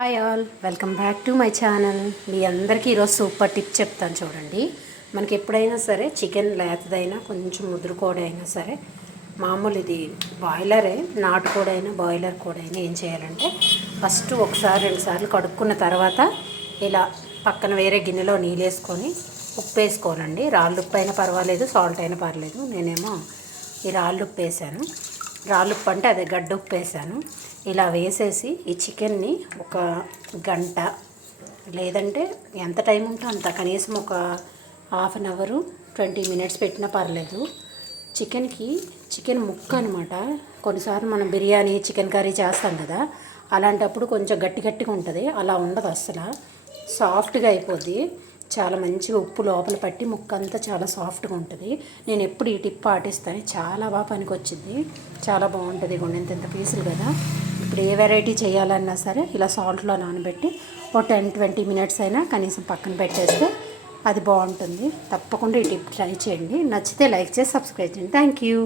Hi all, welcome back to my channel. మీ అందరికీ ఈరోజు సూపర్ టిప్ చెప్తాను చూడండి. మనకి ఎప్పుడైనా సరే చికెన్ లేతదైనా కొంచెం ముదురుకోడైనా సరే, మామూలు ఇది బాయిలరే, నాటుకోడైనా బాయిలర్ కోడైనా ఏం చేయాలంటే ఫస్ట్ ఒకసారి రెండుసార్లు కడుక్కున్న తర్వాత ఇలా పక్కన వేరే గిన్నెలో నీళ్ళు వేసుకొని ఉప్పు వేసుకోవాలండి. రాళ్ళు ఉప్పు అయినా పర్వాలేదు, సాల్ట్ అయినా పర్లేదు. నేనేమో ఈ రాళ్ళు ఉప్పు వేసాను. రాళ్ళు ఉప్పు అంటే అదే గడ్డ ఉప్పు వేసాను. ఇలా వేసేసి ఈ చికెన్ని ఒక గంట లేదంటే ఎంత టైం ఉంటే అంత, కనీసం ఒక హాఫ్ అన్ అవరు 20 మినిట్స్ పెట్టినా పర్లేదు. చికెన్ ముక్క అనమాట. కొన్నిసార్లు మనం బిర్యానీ చికెన్ కర్రీ చేస్తాం కదా, అలాంటప్పుడు కొంచెం గట్టి గట్టిగా ఉంటుంది. అలా ఉండదు, అస్సలు సాఫ్ట్గా అయిపోద్ది. చాలా మంచిగా ఉప్పు లోపల పట్టి ముక్క అంతా చాలా సాఫ్ట్గా ఉంటుంది. నేను ఎప్పుడు ఈ టిప్ పాటిస్తాను, చాలా బాగా పనికొచ్చింది, చాలా బాగుంటుంది. ఇంత పీసులు కదా. ఇప్పుడు ఏ వెరైటీ చేయాలన్నా సరే ఇలా సాల్ట్లో నానబెట్టి ఒక 10-20 మినిట్స్ అయినా కనీసం పక్కన పెట్టేస్తే అది బాగుంటుంది. తప్పకుండా ఈ టిప్ ట్రై చేయండి. నచ్చితే లైక్ చేసి సబ్స్క్రైబ్ చేయండి. Thank you.